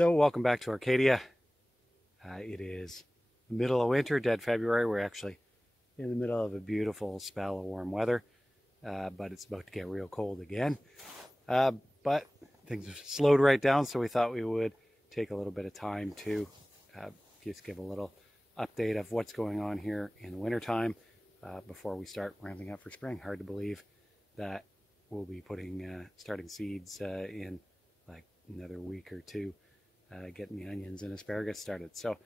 So welcome back to Arcadia. It is the middle of winter, dead February. We're actually in the middle of a beautiful spell of warm weather, but it's about to get real cold again. But things have slowed right down, so we thought we would take a little bit of time to just give a little update of what's going on here in the wintertime before we start ramping up for spring. Hard to believe that we'll be starting seeds in like another week or two. Getting the onions and asparagus started. So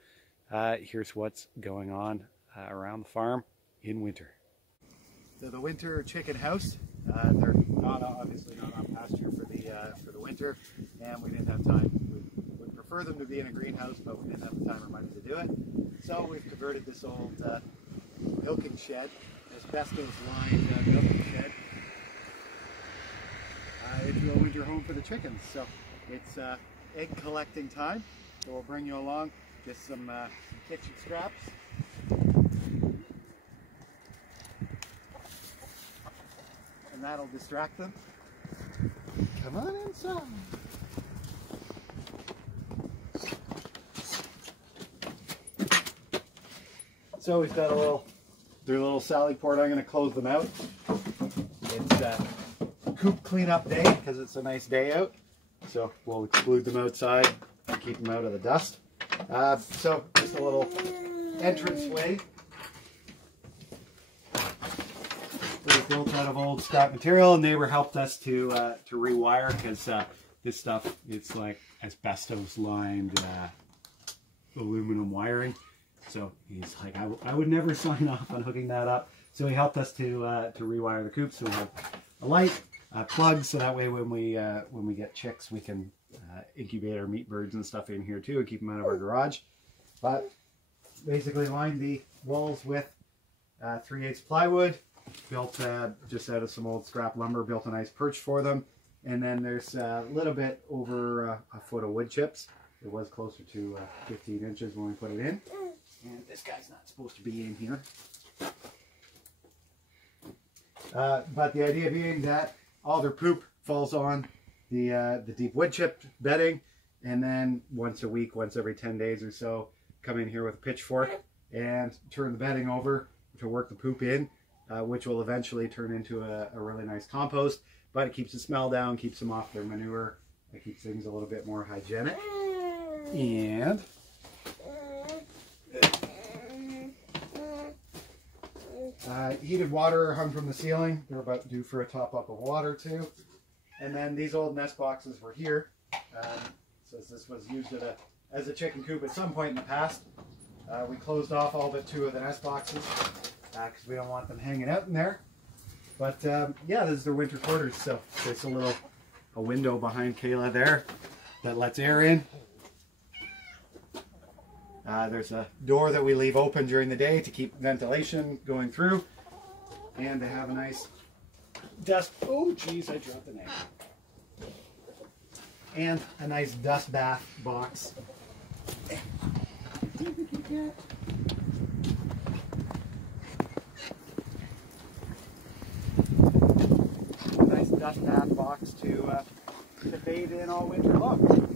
here's what's going on around the farm in winter. So the winter chicken house, they're obviously not on pasture for the winter, and we didn't have time. We'd prefer them to be in a greenhouse, but we didn't have the time or money to do it. So we've converted this old milking shed, asbestos lined milking shed, into a winter home for the chickens. So it's egg collecting time, so we'll bring you along, just some kitchen scraps. And that'll distract them. Come on inside. So we've got their little sally port. I'm going to close them out. It's coop cleanup day because it's a nice day out. So we'll exclude them outside and keep them out of the dust. So just a little entranceway. It was built out of old scrap material. A neighbor helped us to rewire because this stuff, it's like asbestos lined aluminum wiring. So he's like, I would never sign off on hooking that up. So he helped us to rewire the coop so we have a light. Plugs, so that way when we get chicks, we can incubate our meat birds and stuff in here too and keep them out of our garage. But basically lined the walls with 3/8 plywood, built just out of some old scrap lumber, built a nice perch for them. And then there's a little bit over a foot of wood chips. It was closer to 15 inches when we put it in. And this guy's not supposed to be in here. But the idea being that all their poop falls on the deep wood chip bedding, and then once a week, once every 10 days or so, come in here with a pitchfork and turn the bedding over to work the poop in, which will eventually turn into a really nice compost. But it keeps the smell down, keeps them off their manure, it keeps things a little bit more hygienic. And heated water hung from the ceiling. They're about due for a top up of water too. And then these old nest boxes were here. So this was used as a chicken coop at some point in the past. We closed off all but 2 of the nest boxes because we don't want them hanging out in there. But yeah, this is their winter quarters. So there's a window behind Kayla there that lets air in. There's a door that we leave open during the day to keep ventilation going through. And they have a nice dust. Oh, geez, I dropped an egg. And a nice dust bath box. Nice dust bath box to bathe in all winter long.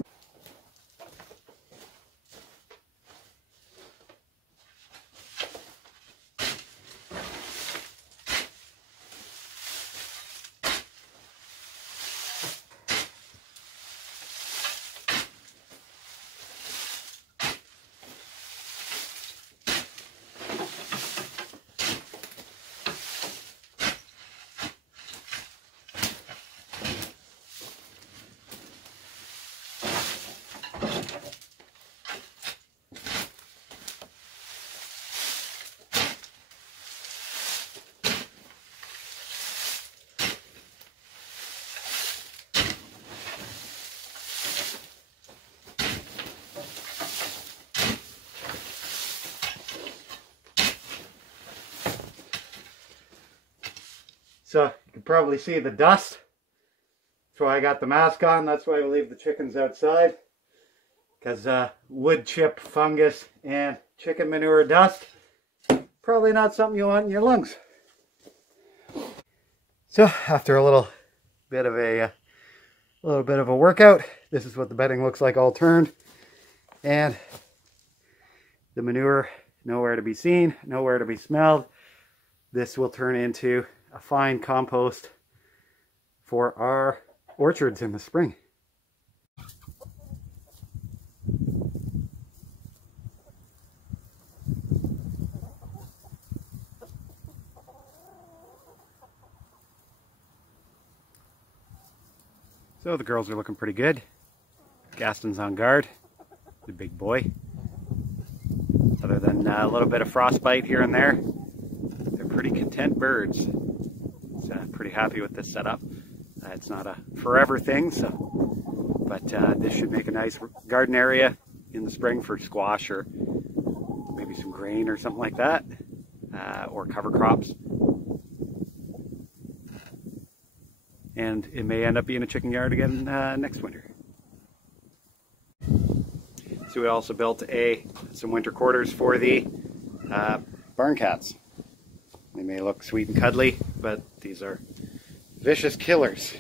So you can probably see the dust. That's why I got the mask on. That's why we leave the chickens outside. Because wood chip, fungus, and chicken manure dust, probably not something you want in your lungs. So after a little bit of a workout, this is what the bedding looks like all turned. And the manure, nowhere to be seen, nowhere to be smelled. This will turn into a fine compost for our orchards in the spring. So the girls are looking pretty good. Gaston's on guard, the big boy. Other than a little bit of frostbite here and there, they're pretty content birds. So I'm pretty happy with this setup. It's not a forever thing, but this should make a nice garden area in the spring for squash or maybe some grain or something like that, or cover crops. And it may end up being a chicken yard again next winter. So we also built some winter quarters for the barn cats. They may look sweet and cuddly, but these are vicious killers.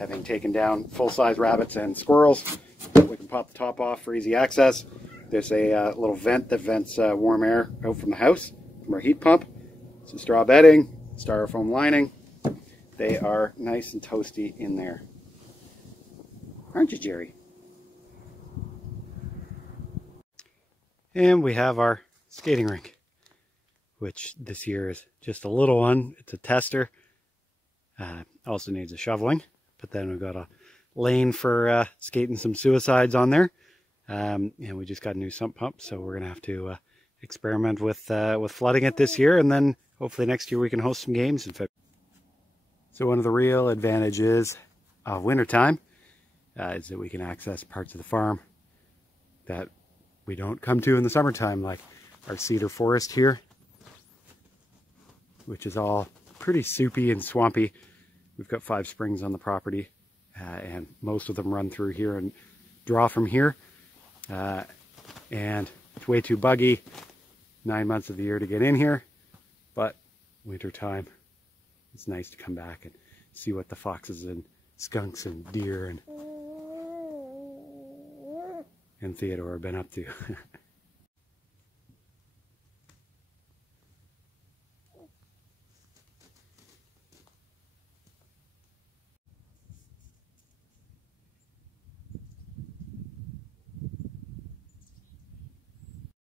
Having taken down full-size rabbits and squirrels, we can pop the top off for easy access. There's a little vent that vents warm air out from the house, from our heat pump. Some straw bedding, styrofoam lining. They are nice and toasty in there. Aren't you, Jerry? And we have our skating rink, which this year is just a little one. It's a tester. Also needs a shoveling, but then we've got a lane for skating some suicides on there. And we just got a new sump pump, so we're gonna have to experiment with flooding it this year, and then hopefully next year we can host some games in February. So one of the real advantages of wintertime is that we can access parts of the farm that we don't come to in the summertime, like our Cedar Forest here, which is all pretty soupy and swampy. We've got 5 springs on the property, and most of them run through here and draw from here. And it's way too buggy 9 months of the year to get in here, but wintertime, it's nice to come back and see what the foxes and skunks and deer and Theodore have been up to.